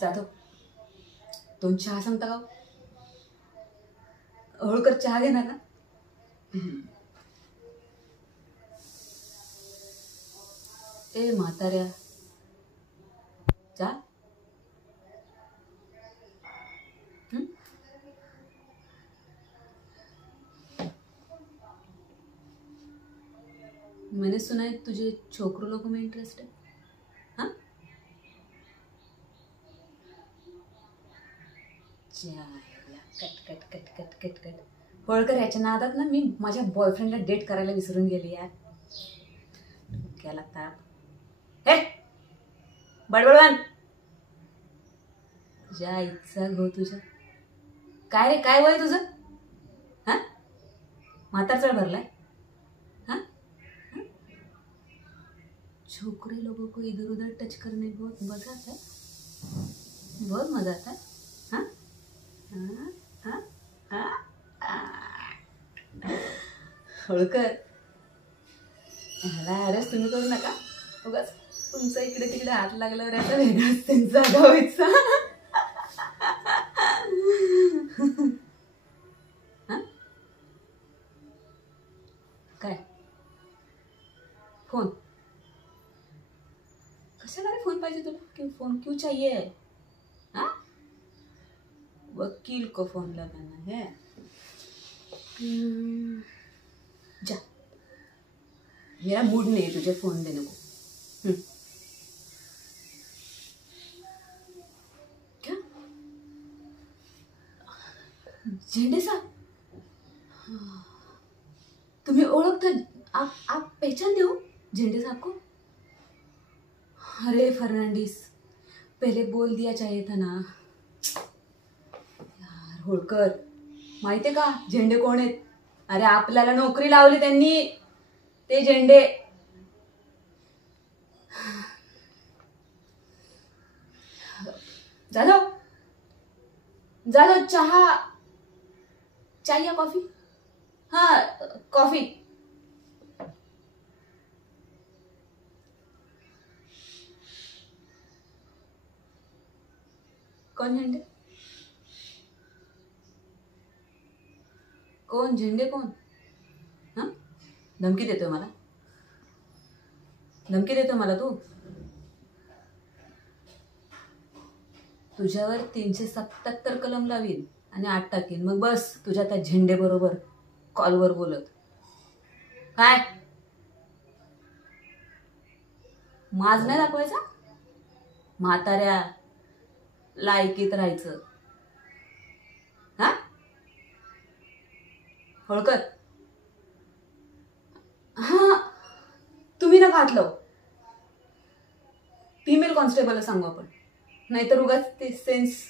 जाधव, 2 चहा सांगता का? होळकर चहा घेणार ना? ए म्हाताऱ्या, जा. मैंने सुना है तुझे छोकरू लोगों में इंटरेस्ट है. हाँ, cut cut cut cut cut cut. Holkar, याच्या नादात ना मी माझ्या बॉयफ्रेंडला डेट करायला विसरून गेली यार. क्या लगता है? हे बडबडवान, तुझ्या आईचा गो तुझ्या. काय रे, काय वय तुझं? हा, म्हातारचळ भरलाय. छोकरे लोगों को इधर उधर टच करने बहुत मजा आता है, बहुत मजा आता है. हाँ हाँ हाँ. होळकर, ह्याला ॲरेस्ट तुम्ही करू नका. उगाच तुमचा इकडे तिकडे हात लागल्यावर याचा वेगळाच त्यांचा जागा व्हायचा. काय फोन? कशाला रे फोन पाहिजे तुला? क्यों फोन क्यों चाहिए? हाँ, वकील को फोन लगाना है. जा, मेरा मूड नहीं है तुझे फोन देने को. क्या झेंडे साहब, तुम्हें ओळखता? आप पहचानते हो झेंडे साहब को? अरे फर्नांडिस, पहले बोल दिया चाहिए था ना यार. होळकर, माहितीये का झेंडे कोण आहेत? अरे आपल्याला नोकरी लावली त्यांनी, ते झेंडे. जाधव, जाधव, चहा, चाय या कॉफी? हाँ, कॉफी. कौन झेंडे? कोण झेंडे कोण? हा, धमकी देतोय मला? धमकी देतोय मला तू? तुझ्यावर 377 कलम लावीन आणि 8 टाकीन. मग बस तुझ्या त्या झेंडे बरोबर कॉलवर बोलत. काय माज नाही दाखवायचा? म्हाताऱ्या, लायकीत राहायचं. हा, होळकर. हा, तुम्ही ना घातलं. फिमेल कॉन्स्टेबलला सांगू आपण, नाहीतर उगाच ते सेन्स